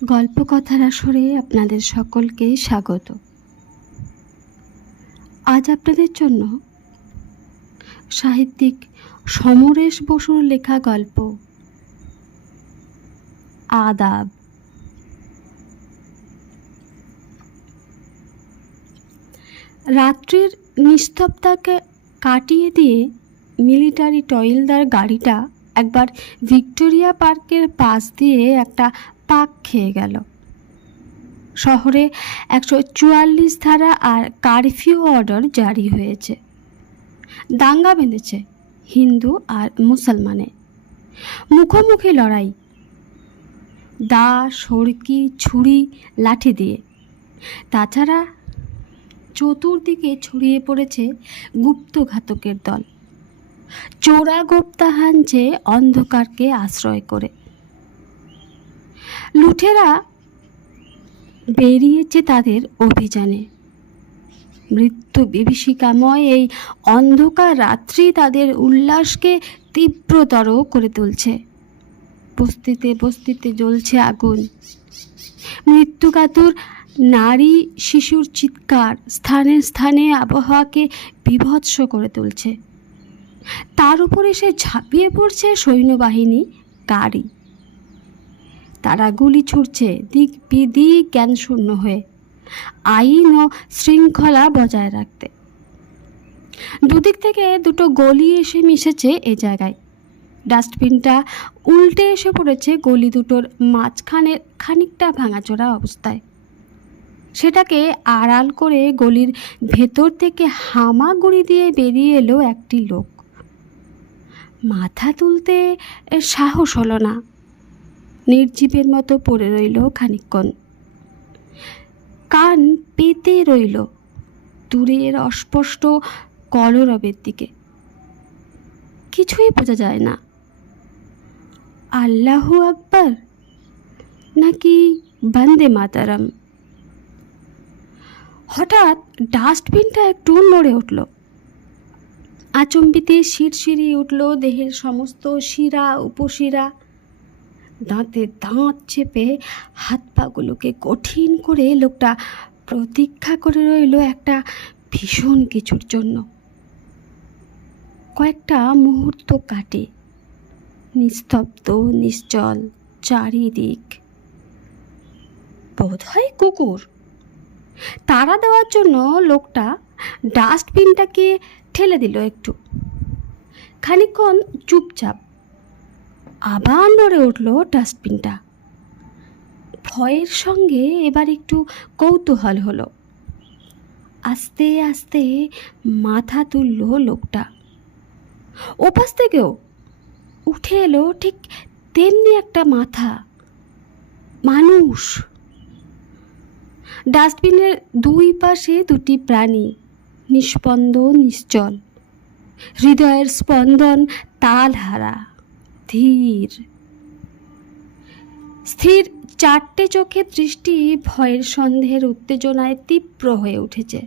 গল্পকথার আসরে আপনাদের সকলকে স্বাগত। আজ আপনাদের জন্য সাহিত্যিক সমরেশ বসুর লেখা গল্প আদাব। রাত্রির নিস্তব্ধতাকে কাটিয়ে দিয়ে মিলিটারি টয়েলদার গাড়িটা একবার ভিক্টোরিয়া পার্কের পাশ দিয়ে একটা পাক খেয়ে গেল। শহরে 144 ধারা আর কারফিউ অর্ডার জারি হয়েছে। দাঙ্গা বেঁধেছে হিন্দু আর মুসলমানে, মুখোমুখি লড়াই, দা, সড়কি, ছুরি, লাঠি দিয়ে। তাছাড়া চতুর্দিকে ছড়িয়ে পড়েছে গুপ্তঘাতকের দল, চোরা গোপ্তা হানছে অন্ধকারকে আশ্রয় করে। লুঠেরা বেরিয়েছে তাদের অভিযানে। মৃত্যু বিভীষিকাময় এই অন্ধকার রাত্রি তাদের উল্লাসকে তীব্রতর করে তুলছে। বস্তিতে বস্তিতে জ্বলছে আগুন। মৃত্যুকাতুর নারী শিশুর চিৎকার স্থানে স্থানে আবহাওয়াকে বিভৎস করে তুলছে। তার উপরে সে ঝাঁপিয়ে পড়ছে সৈন্যবাহিনী, গাড়ি। তারা গুলি ছুড়ছে দিক বিদিক জ্ঞানশূন্য হয়ে, আইন ও শৃঙ্খলা বজায় রাখতে। দুদিক থেকে দুটো গলি এসে মিশেছে এ জায়গায়। ডাস্টবিনটা উল্টে এসে পড়েছে গলি দুটোর মাঝখানে খানিকটা ভাঙাচোরা অবস্থায়। সেটাকে আড়াল করে গলির ভেতর থেকে হামাগুড়ি দিয়ে বেরিয়ে এলো একটি লোক। মাথা তুলতে সাহস হলো না, নির্জীবের মতো পড়ে রইল খানিকক্ষণ। কান পেতে রইল দূরের অস্পষ্ট কলরবের দিকে। কিছুই বোঝা যায় না, আল্লাহু আকবার নাকি বন্দে মাতারাম। হঠাৎ ডাস্টবিনটা একটু নড়ে উঠল। আচম্বিতে শিরশিরিয়ে উঠল দেহের সমস্ত শিরা উপশিরা। দাঁতে দাঁত চেপে হাত পাগুলোকে কঠিন করে লোকটা প্রতীক্ষা করে রইল একটা ভীষণ কিছুর জন্য। কয়েকটা মুহূর্ত কাটে, নিস্তব্ধ নিশ্চল চারিদিক। বোধহয় কুকুর। তাড়া দেওয়ার জন্য লোকটা ডাস্টবিনটাকে ঠেলে দিল একটু। খানিকক্ষণ চুপচাপ। আবার নড়ে উঠল ডাস্টবিনটা। ভয়ের সঙ্গে এবার একটু কৌতূহল হলো। আস্তে আস্তে মাথা তুলল লোকটা। ওপাশ থেকেও উঠে এলো ঠিক তেমনি একটা মাথা, মানুষ। ডাস্টবিনের দুই পাশে দুটি প্রাণী, নিস্পন্দ নিশ্চল, হৃদয়ের স্পন্দন তালহারা, ধীর স্থির। চারটে চোখের দৃষ্টি ভয়ের সন্দেহের উত্তেজনায় তীব্র হয়ে উঠেছে।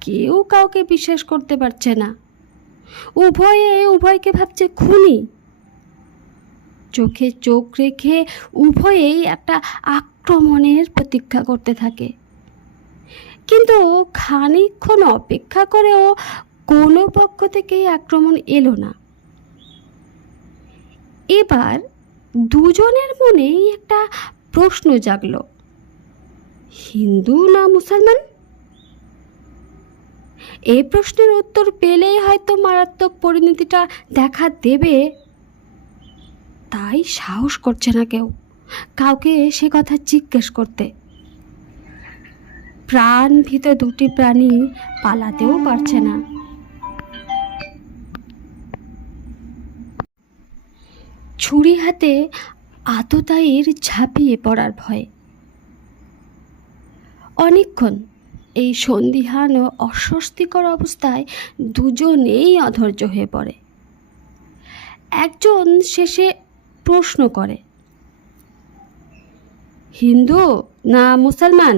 কেউ কাউকে বিশ্বাস করতে পারছে না। উভয়ে উভয়কে ভাবছে খুনি। চোখে চোখ রেখে উভয়েই একটা আক্রমণের প্রতীক্ষা করতে থাকে। কিন্তু খানিকক্ষণ অপেক্ষা করেও কোনো পক্ষ থেকেই আক্রমণ এলো না। এবার দুজনের মনেই একটা প্রশ্ন জাগলো, হিন্দু না মুসলমান? এই প্রশ্নের উত্তর পেলেই হয়তো মারাত্মক পরিণতিটা দেখা দেবে। তাই সাহস করছে না কেউ কাউকে সে কথা জিজ্ঞেস করতে। প্রাণ ভীত দুটি প্রাণী পালাতেও পারছে না। ছুরি হাতে আততায়ীর ঝাঁপিয়ে পড়ার ভয়। অনেকক্ষণ এই সন্দিহান ও অস্বস্তিকর অবস্থায় দুজনেই অধৈর্য হয়ে পড়ে। একজন শেষে প্রশ্ন করে, হিন্দু না মুসলমান?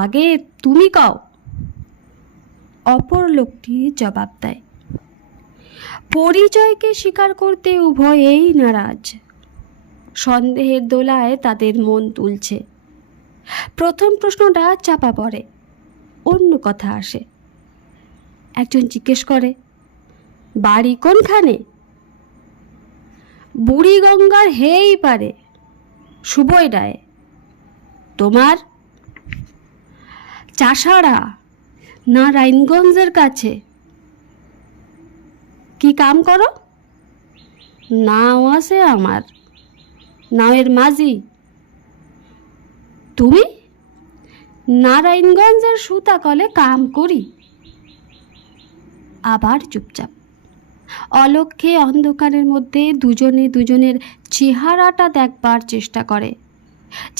আগে তুমি কও। অপর লোকটি জবাব দেয়, পরিচয়কে স্বীকার করতে উভয়েই নারাজ। সন্দেহের দোলায় তাদের মন তুলছে। প্রথম প্রশ্নটা চাপা পড়ে, অন্য কথা আসে। একজন জিজ্ঞেস করে, বাড়ি কোনখানে? বুড়িগঙ্গার হেই পারে, সুবইডায়। তোমার? চাষাড়া, নারায়ণগঞ্জের কাছে। কি কাম করো? নাও আছে আমার, নাওয়ের মাঝি। তুমি? নারায়ণগঞ্জের সুতাকলে কাম করি। আবার চুপচাপ। অলক্ষ্যে অন্ধকারের মধ্যে দুজনে দুজনের চেহারাটা দেখবার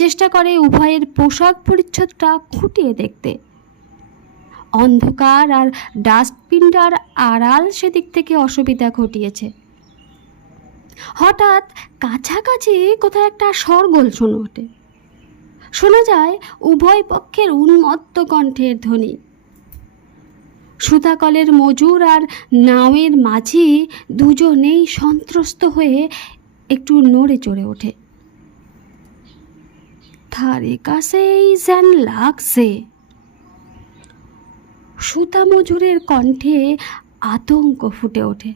চেষ্টা করে উভয়ের পোশাক পরিচ্ছদটা খুঁটিয়ে দেখতে। অন্ধকার আর ডাস্টবিনটার আড়াল সেদিক থেকে অসুবিধা ঘটিয়েছে। হঠাৎ কাছাকাছি কোথাও একটা শোরগোল শোনা যায় উভয় পক্ষের উন্মত্ত কণ্ঠের ধ্বনি। সুতাকলের মজুর আর নাওয়ের মাঝি দুজনেই সন্ত্রস্ত হয়ে একটু নড়ে চড়ে ওঠে। ধারে কাছেই যেন লাগছে। সুতা মজুরের কণ্ঠে আতঙ্ক ফুটে ওঠে।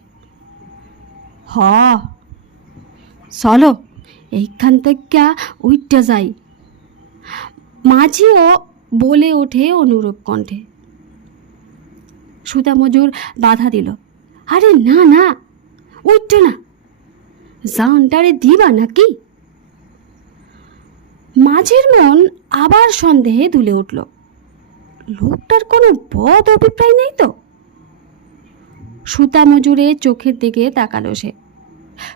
চলো এইখান থেকে উইটটা যাই, মাঝিও বলে ওঠে অনুরূপ কণ্ঠে। সুতা মজুর বাধা দিল, আরে না না, উইট্টো না, জানটারে দিবা নাকি? মাঝির মন আবার সন্দেহে দুলে উঠল। লোকটার কোনো বদ অভিপ্রায় নেই তো? সুতা মজুরের চোখের দিকে তাকালো সে।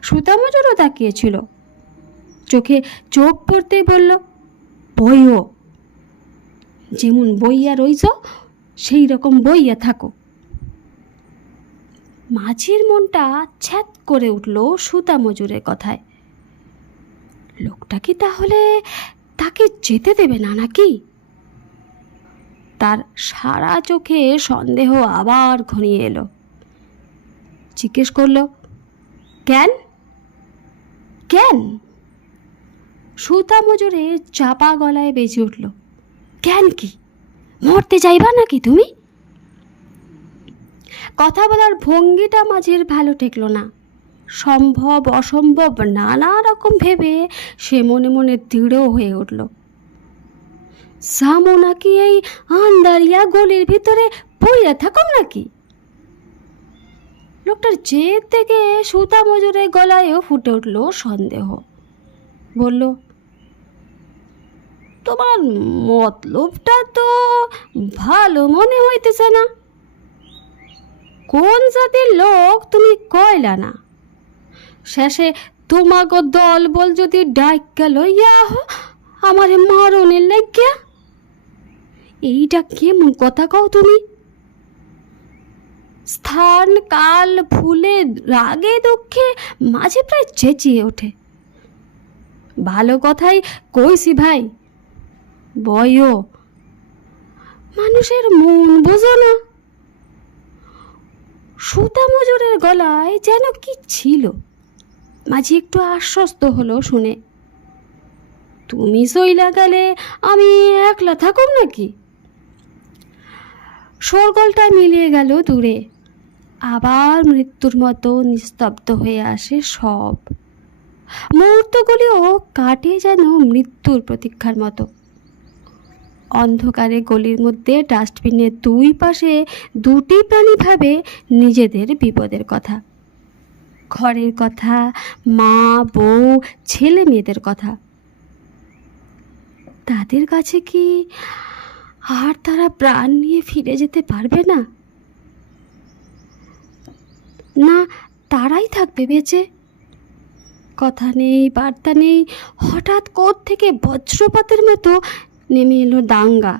সুতা মজুরও তাকিয়েছিল। চোখে চোখ পড়তেই বলল, বইও, যেমন বইয়া রইছ সেই রকম বইয়া থাকো। মাঝির মনটা ছ্যাত করে উঠল সুতা মজুরের কথায়। লোকটা কি তাহলে তাকে যেতে দেবে না নাকি? তার সারা চোখে সন্দেহ আবার ঘনিয়ে এলো। জিজ্ঞেস করল, কেন কেন? সুতা মজুরের চাপা গলায় বেজে উঠল, কেন কি? মরতে যাইবা নাকি তুমি? কথা বলার ভঙ্গিটা মাঝির ভালো ঠেকল না। সম্ভব অসম্ভব নানা রকম ভেবে সে মনে মনে দৃঢ় হয়ে উঠল। সামো নাকি এই আন্দারিয়া গলির ভিতরে পইরা থাকুম নাকি? লোকটার জেদ থেকে সুতা মজুরের গলায়ও ফুটে উঠল সন্দেহ। বলল, তোমার মতলবটা তো ভালো মনে হইতেছে না। কোন জাতির লোক তুমি কইলা না? শেষে তোমাকে দল বল যদি ডাইকা লইয়া আমারে মারণের লাগিয়া। এইটা কেমন কথা কও তুমি? স্থান কাল ভুলে রাগে দুঃখে মাঝে প্রায় চেঁচিয়ে ওঠে। ভালো কথাই কইছি ভাই, বয়ও, মানুষের মন বোঝো না। সুতা মজুরের গলায় যেন কি ছিল। মাঝি একটু আশ্বস্ত হলো শুনে। তুমি সইলা গেলে আমি একলা থাকুম নাকি? শোরগোলটা মিলিয়ে গেল দূরে। আবার মৃত্যুর মতো নিস্তব্ধ হয়ে আসে সব। মুহূর্তগুলিও কাটে যেন মৃত্যুর প্রতীক্ষার মতো। অন্ধকারে গলির মধ্যে ডাস্টবিনের দুই পাশে দুটি প্রাণী ভাবে নিজেদের বিপদের কথা, ঘরের কথা, মা বউ ছেলে মেয়েদের কথা। তাদের কাছে কি আর তারা প্রাণ নিয়ে ফিরে যেতে পারবে না? না তারাই থাকবে বেঁচে? কথা নেই, বার্তা নেই। হঠাৎ কোত্থেকে বজ্রপাতের মতো নেমে এলো দাঙ্গা।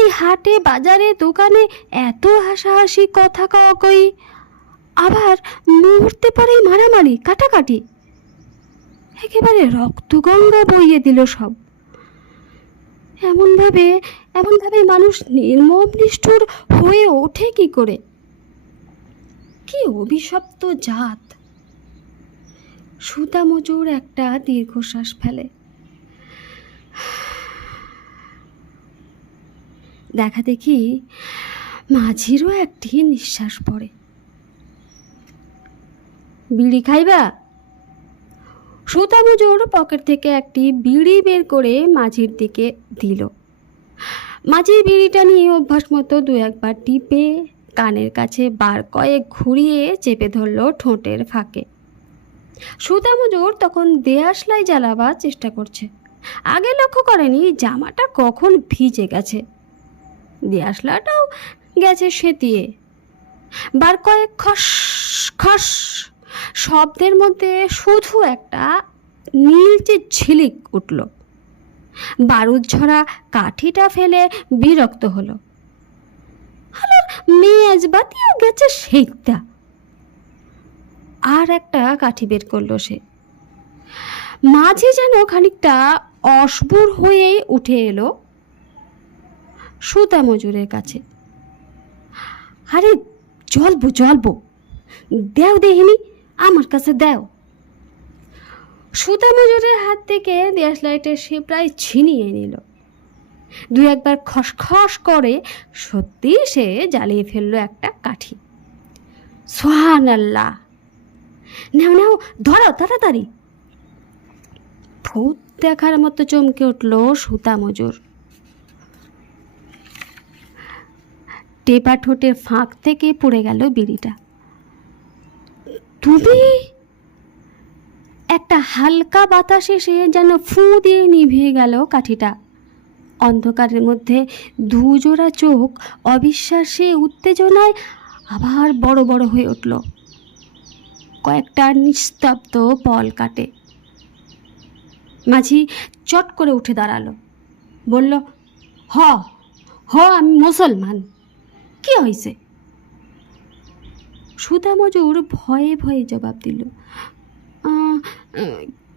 এই হাটে বাজারে দোকানে এত হাসাহাসি, কথা কওয়াকই, আবার মুহূর্তে পরেই মারামারি কাটাকাটি। একেবারে রক্তগঙ্গা বইয়ে দিল সব। এমনভাবে মানুষ নির্মম নিষ্ঠুর হয়ে ওঠে কি করে? কি অভিশপ্ত জাত! সুতা মজুর একটা দীর্ঘশ্বাস ফেলে। দেখা দেখি মাঝিরও একটি নিঃশ্বাস পড়ে। বিড়ি খাইবা? সুতা মজুর পকেট থেকে একটি বিড়ি বের করে মাঝির দিকে দিল। মাঝি বিড়িটা নিয়ে অভ্যাস মতো দু একবার টিপে কানের কাছে বার কয়েক ঘুরিয়ে চেপে ধরল ঠোঁটের ফাঁকে। সুতা মজুর তখন দেয়াশলাই জ্বালাবার চেষ্টা করছে। আগে লক্ষ্য করেনি জামাটা কখন ভিজে গেছে। দেয়াশলাটাও গেছে সেতিয়ে। বার কয়েক খস খস শব্দের মধ্যে শুধু একটা নীলচে ঝিলিক উঠল। বারুদ ঝরা কাঠিটা ফেলে বিরক্ত হলো। হালার মেজবাতিও গেছে সেইটা। আর একটা কাঠি বের করলো সে। মাঝে যেন খানিকটা অসবুর হয়েই উঠে এলো সুতা মজুরের কাছে। আরে জ্বলবো জ্বলবো, দেও দেখিনি, আমার কাছে দেও। সুতা মজুরের হাত থেকে দেশলাইটে সে প্রায় ছিনিয়ে নিল। দু একবার খসখস করে সত্যি সে জ্বালিয়ে ফেললো একটা কাঠি। সুবহানাল্লাহ! নাও নাও, ধরো তাড়াতাড়ি। ভূত দেখার মতো চমকে উঠল সুতা মজুর। টেপা ঠোঁটের ফাঁক থেকে পড়ে গেল বিড়িটা। তুমি? একটা হালকা বাতাস এসে যেন ফু দিয়ে নিভিয়ে গেল কাঠিটা। অন্ধকারের মধ্যে দুজোড়া চোখ অবিশ্বাসী উত্তেজনায় আবার বড় বড় হয়ে উঠল। কয়েকটা নিস্তব্ধ পল কাটে। মাঝি চট করে উঠে দাঁড়ালো, বলল, হ হ আমি মুসলমান। কি হয়েছে? সুতা মজুর ভয়ে ভয়ে জবাব দিল,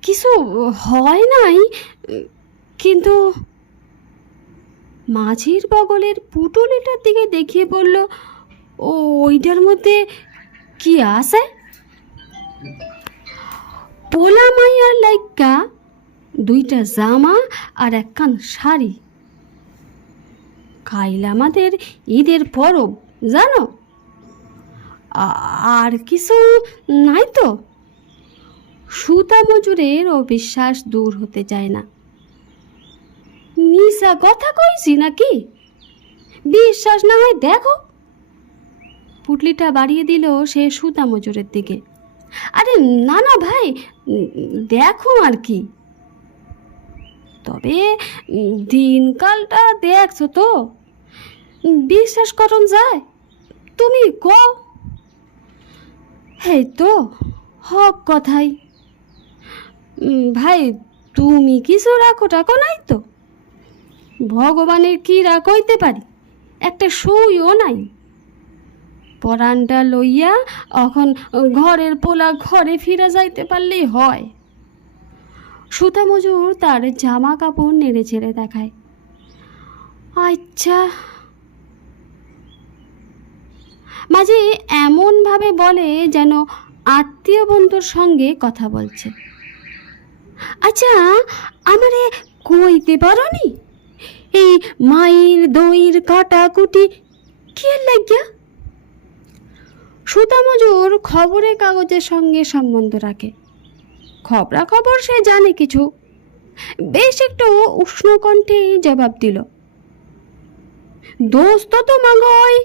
কিছু হয় নাই, কিন্তু মাঝির বগলের পুটুলিটার দিকে দেখিয়ে বলল, ও ওইটার মধ্যে কি আছে? পোলা মাইয়ার লাইকা দুইটা জামা আর একখান শাড়ি। কাইল আমাদের ঈদের পরব, জানো? আর কিছু নাই তো? সুতা মজুরের অবিশ্বাস দূর হতে চায় না। মিশা কথা কইছি নাকি? বিশ্বাস না হয় দেখো। পুটলিটা বাড়িয়ে দিল সে সুতা মজুরের দিকে। আরে না না ভাই, দেখো আর কি। তবে দিনকালটা দেখছো তো, বিশ্বাস করন যায়? তুমি কও। এই তো হক কথাই। ভাই, তুমি কিছু রাখো টাকো নাই তো? ভগবানের কি রাখ হইতে পারি, একটা সইও নাই। পরানটা লইয়া এখন ঘরের পোলা ঘরে ফিরে যাইতে পারলেই হয়। সুতা মজুর তার জামা কাপড় নেড়ে ছেড়ে দেখায়। আচ্ছা। মাঝে এমনভাবে বলে যেন আত্মীয় বন্ধুর সঙ্গে কথা বলছে। আচ্ছা, আমারে কইতে পারোনি এই মায়ের দইয়ের কাটাকুটি কি লাগিয়া? সুতা মজুর খবরের কাগজের সঙ্গে সম্বন্ধ রাখে। খবরাখবর সে জানে কিছু। বেশ একটু উষ্ণ কণ্ঠে জবাব দিল, দোস্ত তো মাগই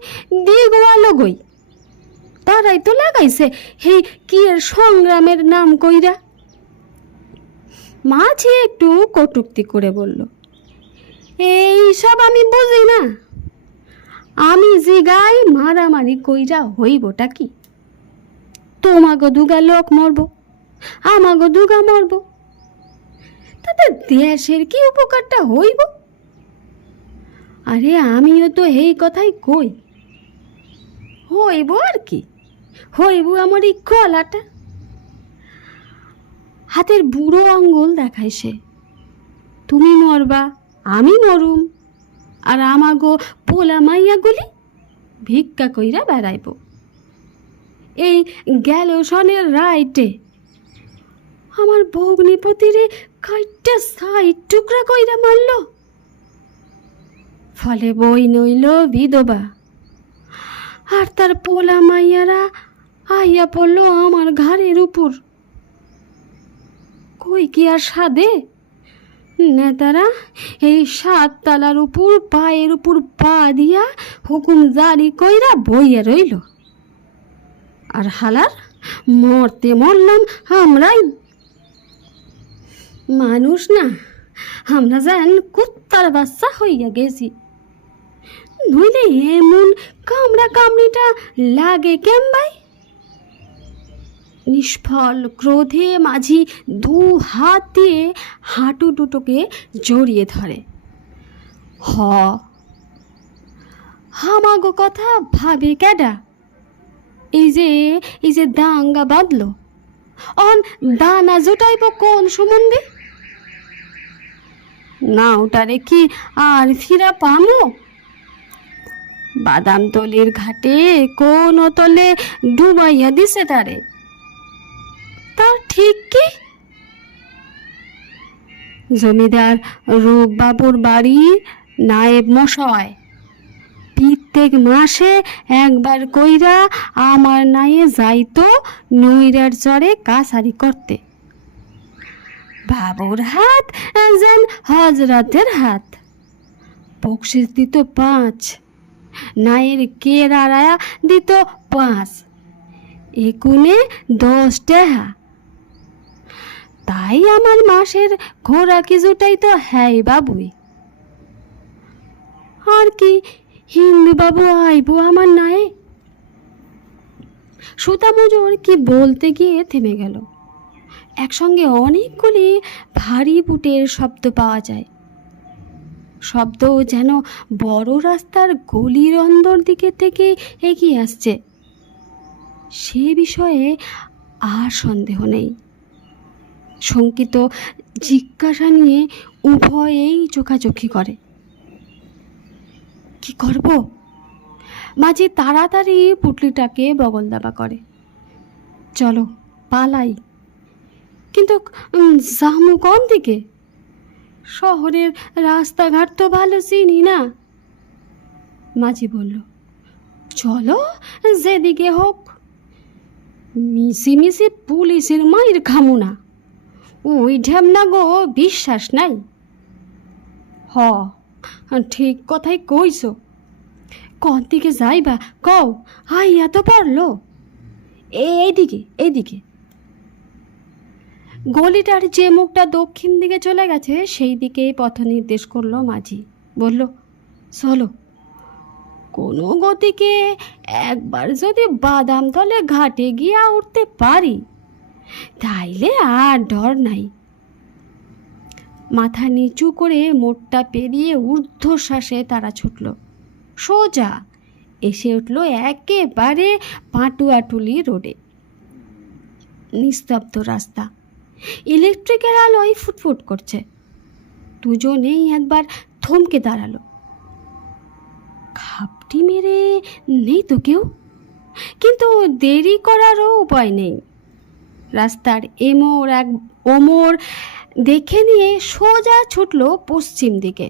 দিগোয়া লগই, তারাই তো লাগাইছে হে কি এর সংগ্রামের নাম কইরা। মাঝি একটু কটূক্তি করে বলল, এই সব আমি বুঝি না। আমি জিগাই মারামারি কইরা হইবটা কি? তোমাগো দুগা লোক মরব, আমাগো দুগা মরব, তাতে দেশের কি উপকারটা হইব? আরে আমিও তো এই কথাই কই। হইব আর কি, হইব আমার এই কলাটা। হাতের বুড়ো আঙ্গুল দেখায় সে। তুমি মরবা, আমি মরুম, আর আমাগো পোলা মাইয়াগুলি ভিক্ষা কইরা বেড়াইব এই গেল সনের রাইটে। আমার ভগ্নিপতিরে কাইটটা সাইড টুকরা কইরা মারল। ফলে বই নইল বিধবা, আর তার পোলা মাইয়ারা আইয়া পড়ল আমার ঘাড়ের উপর। কই কি আর সাদে? নেতারা এই 7 তালার উপর পায়ের উপর পা দিয়া হুকুম জারি কইরা বইয়া রইল, আর হালার মরতে মরলাম আমরাই। মানুষ না, আমরা যেন কুত্তার বাচ্চা হইয়া গেছি। নইলে এমন কামড়া কামড়িটা লাগে কেমবাই? নিষ্ফল ক্রোধে মাঝি 2 হাত দিয়ে হাঁটু দুটোকে জড়িয়ে ধরে। হামাগো কথা ভাবে কেডা? এই যে দাঙ্গা বাঁধল, অন দানা জোটাইব কোন সম্বন্ধে? না ওটারে কি আর ফিরা পামো? বাদামতলির ঘাটে কোন তলে ডুবাইয়া দিছে তারে। তার ঠিক কি? জমিদার রূপবাবুর বাড়ি নায়েব মশাই প্রত্যেক মাসে একবার কইরা আমার নায়ে যাইতো নইরার চরে কাছারি করতে। বাবুর হাত যেন হজরতের হাত। বকশিস দিত 5, নায়ের কেরাড়ায়া দিত 5, একুনে 10 টাকা। তাই আমার মাসের ঘোড়া কিছুটাই তো হ্যাঁ বাবুই। আর কি হিন্দু বাবু আইবো আমার নায়ে? সুতামজোর কি বলতে গিয়ে থেমে গেল। একসঙ্গে অনেকগুলি ভারী বুটের শব্দ পাওয়া যায়। শব্দ যেন বড় রাস্তার গলির অন্দর দিকে থেকে এগিয়ে আসছে। সে বিষয়ে আর সন্দেহ নেই। শঙ্কিত জিজ্ঞাসা নিয়ে উভয়েই চোখাচোখি করে। কি করব? মাঝি তাড়াতাড়ি পুটলিটাকে বগল দাবা করে। চলো পালাই। কিন্তু যামু কোন দিকে? শহরের রাস্তাঘাট তো ভালো চিনি না। মাঝি বলল, চলো যেদিকে হোক। মিশি মিশি পুলিশের মায়ের খামু না, ওই ঢ্যামনা গো বিশ্বাস নাই। ঠিক কথাই কইছ। কোন দিকে যাইবা কও? আইয়া তো পারলো। এইদিকে। গলিটার যে মুখটা দক্ষিণ দিকে চলে গেছে সেই দিকেই পথ নির্দেশ করলো মাঝি। বলল, চলো। কোনো গতিকে একবার যদি বাদামতলে ঘাটে গিয়া উঠতে পারি তাইলে আর ডর নাই। মাথা নিচু করে মোড়টা পেরিয়ে ঊর্ধ্বশ্বাসে তারা ছুটল। সোজা এসে উঠল একেবারে পাটুয়াটুলি রোডে। নিস্তব্ধ রাস্তা, ইলেকট্রিকের আলোয় ফুটফুট করছে। দুজনেই একবার থমকে দাঁড়ালো। খাপটি মেরে নেই তো কেউ, কিন্তু দেরি করারও উপায় নেই। রাস্তার ওমর দেখে নিয়ে সোজা ছুটল পশ্চিম দিকে।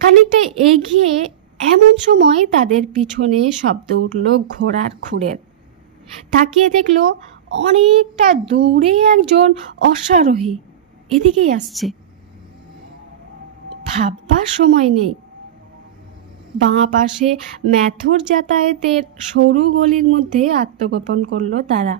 খানিকটা এগিয়ে এমন সময় তাদের পিছনে শব্দ উঠল ঘোড়ার খুঁড়ের। তাকিয়ে দেখল অনেকটা দূরে একজন অশ্বারোহী এদিকেই আসছে। ভাববার সময় নেই। বাঁ পাশে ম্যাথর যাতায়াতের সরু গলির মধ্যে আত্মগোপন করলো তারা।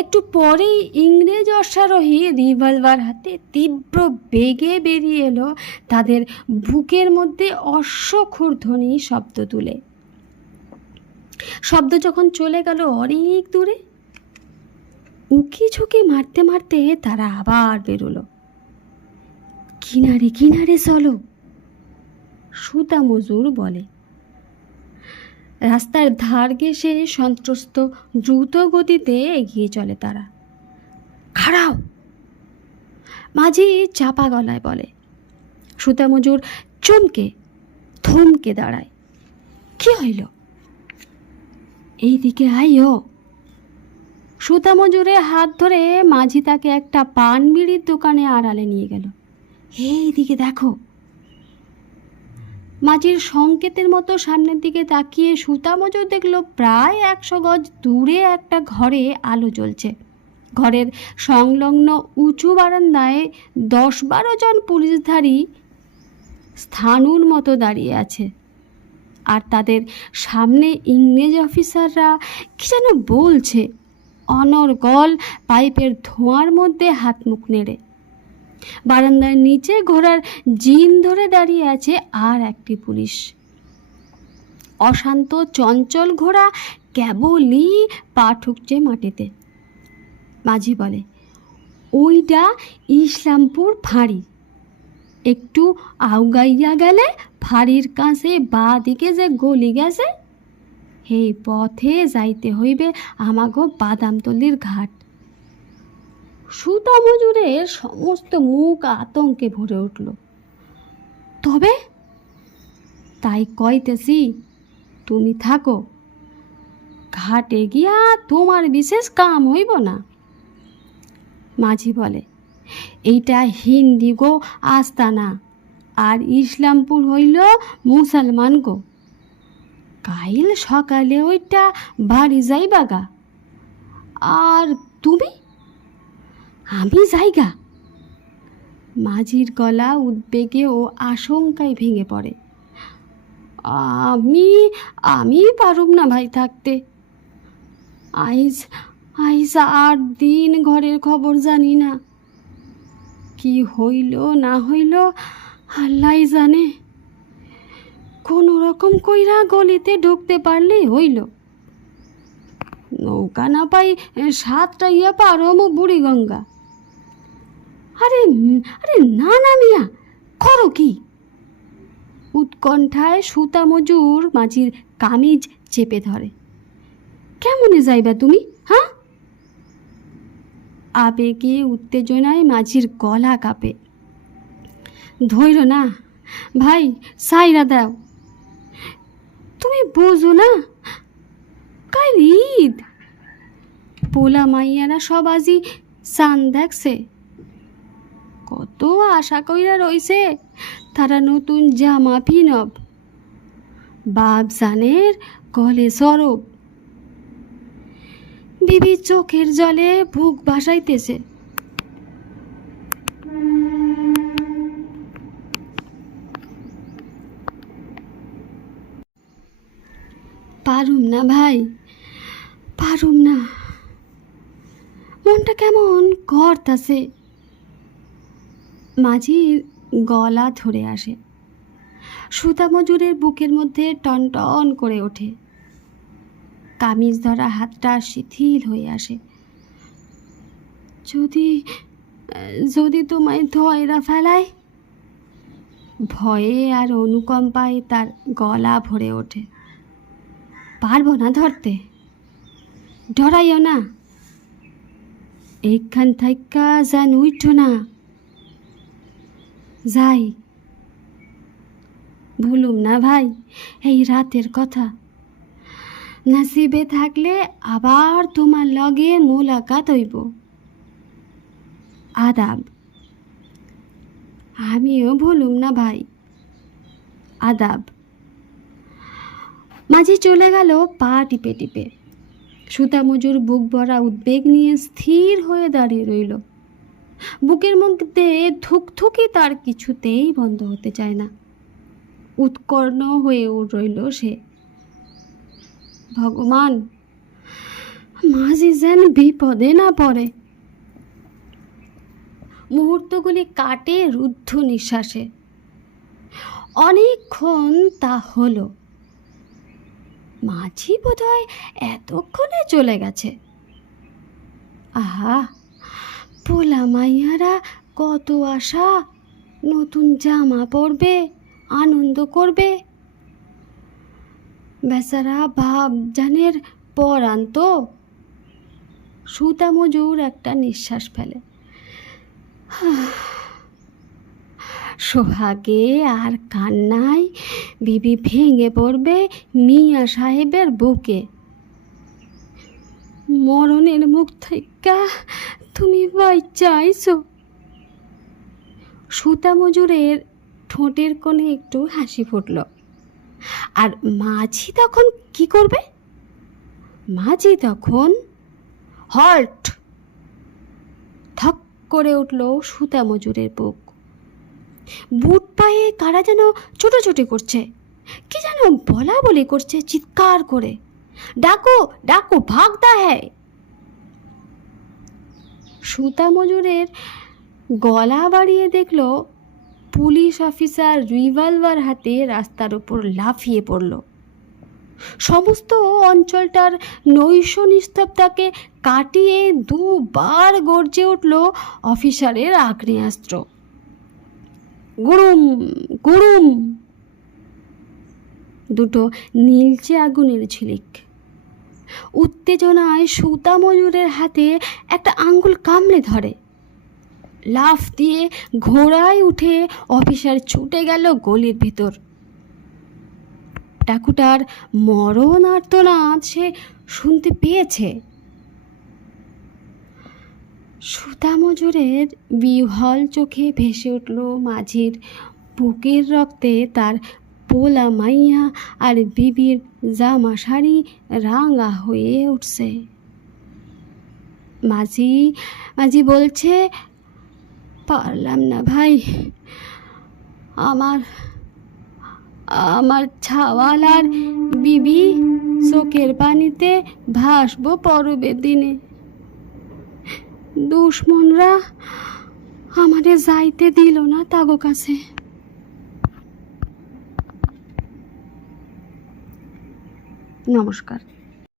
একটু পরেই ইংরেজ অশ্বারোহী রিভলভার হাতে তীব্র বেগে বেরিয়ে এলো তাদের বুকের মধ্যে অশ্বক্ষুরধ্বনি শব্দ তুলে। শব্দ যখন চলে গেল অনেক দূরে, উকি ঝুঁকি মারতে মারতে তারা আবার বেরোলো। কিনারে চলো, সুতা মজুর বলে। রাস্তার ধার ঘেঁষে সন্ত্রস্ত দ্রুত গতিতে এগিয়ে চলে তারা। খাড়াও, মাঝি চাপা গলায় বলে। সুতা মজুর থমকে দাঁড়ায়। কি হইল? এইদিকে আইও। সুতা মজুরের হাত ধরে মাঝি তাকে একটা পান বিড়ির দোকানে আড়ালে নিয়ে গেল। এইদিকে দেখো। মাঝির সংকেতের মতো সামনের দিকে তাকিয়ে সুতা মজুর দেখলো প্রায় 100 গজ দূরে একটা ঘরে আলো জ্বলছে। ঘরের সংলগ্ন উঁচু বারান্দায় 10-12 জন পুলিশধারী স্থানুর মতো দাঁড়িয়ে আছে, আর তাদের সামনে ইংরেজ অফিসাররা কি যেন বলছে অনর্গল পাইপের ধোঁয়ার মধ্যে হাত মুখ নেড়ে। বারান্দার নিচে ঘোড়ার জিন ধরে দাঁড়িয়ে আছে আর একটি পুলিশ। অশান্ত চঞ্চল ঘোড়া কেবলই পা ঠুকছে মাটিতে। মাঝি বলে, ওইটা ইসলামপুর ফাঁড়ি। একটু আউগাইয়া গেলে ফাঁড়ির কাছে বাঁ দিকে যে গলি গেছে, এই পথে যাইতে হইবে আমাগো বাদামতলির ঘাট। সুতা মজুরের সমস্ত মুখ আতঙ্কে ভরে উঠল। তবে তাই কইতেছি, তুমি থাকো, ঘাটে গিয়া তোমার বিশেষ কাম হইব না। মাঝি বলে, এইটা হিন্দি গো আস্তানা, আর ইসলামপুর হইল মুসলমান গো। কাইল সকালে ওইটা বাড়ি যাইবাগা। আর তুমি? আমি যাইগা। মাঝির গলা উদ্বেগে ও আশঙ্কায় ভেঙে পড়ে। আমি আমি পারুম না ভাই থাকতে। আইজ 8 দিন ঘরের খবর জানি না। কি হইল না হইল আল্লাহ জানে। কোনো রকম কইরা গলিতে ঢুকতে পারলেই হইল। নৌকা না পাই 7টা ইয়া পারম বুড়ি গঙ্গা। আরে আরে না না মিয়া, করো কি? উৎকণ্ঠায় সুতা মজুর মাঝির কামিজ চেপে ধরে। কেমনে যাইবা তুমি? হ্যাঁ? আবেগে উত্তেজনায় মাঝির গলা কাঁপে। ধৈর্য না ভাই, সাইরা দাও। তুমি বোঝো না, কাল ঈদ। পোলা মাইয়ারা সব আজি চান দেখছে। কত আশা কইরা রইছে তারা নতুন জামা পিনব। বাপ জানের গলে সরব। বিবি চোখের জলে বুক ভাসাইতেছে। পারুম না ভাই, পারুম না। মনটা কেমন করতাছে। মাঝির গলা ধরে আসে। সুতা মজুরের বুকের মধ্যে টনটন করে ওঠে। কামিজ ধরা হাতটা শিথিল হয়ে আসে। যদি যদি তোমায় ধয়রা ফেলায়। ভয়ে আর অনুকম্পায় তার গলা ভরে ওঠে। পারবো না ধরতে, ডরাইও না। এইখান থাইকা যেন উঠো না। যাই, ভুলুম না ভাই এই রাতের কথা। নসিবে থাকলে আবার তোমার লগে মোলাকাত হইব। আদাব। আমিও ভুলুম না ভাই, আদাব। মাঝি চলে গেল পা টিপে টিপে। সুতা মজুর বুক ভরা উদ্বেগ নিয়ে স্থির হয়ে দাঁড়িয়ে রইল। বুকের মধ্যে ধুকধুকি তার কিছুতেই বন্ধ হতে চায় না। উৎকর্ণ হয়ে রইল সে। ভগবান, মাঝি যেন বিপদে না পড়ে। মুহূর্তগুলি কাটে রুদ্ধ নিঃশ্বাসে। অনেকক্ষণ তা হলো। মাঝি বোধহয় এতক্ষণে চলে গেছে। আহা, পোলা মাইয়ারা কত আশা, নতুন জামা পরবে, আনন্দ করবে। বেচারা ভাব জানের পরান তো। সুতা মজুর একটা নিঃশ্বাস ফেলে। সোহাগে আর কান্নায় বিবি ভেঙে পড়বে মিয়া সাহেবের বুকে। মরণের মুখ থেকে তুমি বাঁইচা আইছো। সুতা মজুরের ঠোঁটের কোণে একটু হাসি ফুটল। আর মাঝি তখন কি করবে? মাঝি তখন হল্ট! থক করে উঠল সুতা মজুরের বুক। বুট পায়ে কারা যেন ছোটাছুটি করছে, কি যেন বলা বলি করছে চিৎকার করে, ডাকো ডাকো, ভাগদা হ্যায়। সুতা মজুরের গলা বাড়িয়ে দেখল পুলিশ অফিসার রিভলভার হাতে রাস্তার উপর লাফিয়ে পড়ল। সমস্ত অঞ্চলটার নৈশ নিস্তব্ধতাকে কাটিয়ে দুবার গর্জে উঠল অফিসারের আগ্নেয়াস্ত্র। গুড়ুম গুড়ুম, দুটো নীলচে আগুনের ঝিলিক। উত্তেজনায় সুতা মজুরের হাতে একটা আঙ্গুল কামড়ে ধরে। লাফ দিয়ে ঘোড়ায় উঠে অফিসার ছুটে গেল গলির ভিতর। টাকুটার মরণ আর্তনাদ সে শুনতে পেয়েছে। সুতা মজুরের বিহ্বল চোখে ভেসে উঠল মাঝির বুকের রক্তে তার পোলা মাইয়া আর বিবির জামা শাড়ি রাঙা হয়ে উঠছে। মাঝি মাঝি বলছে, পারলাম না ভাই, আমার আমার ছাওয়াল আর বিবি চোখের পানিতে ভাসবো পরবের দিনে। দুশ্মনরা আমারে যাইতে দিল না তাগো কাছে। নমস্কার।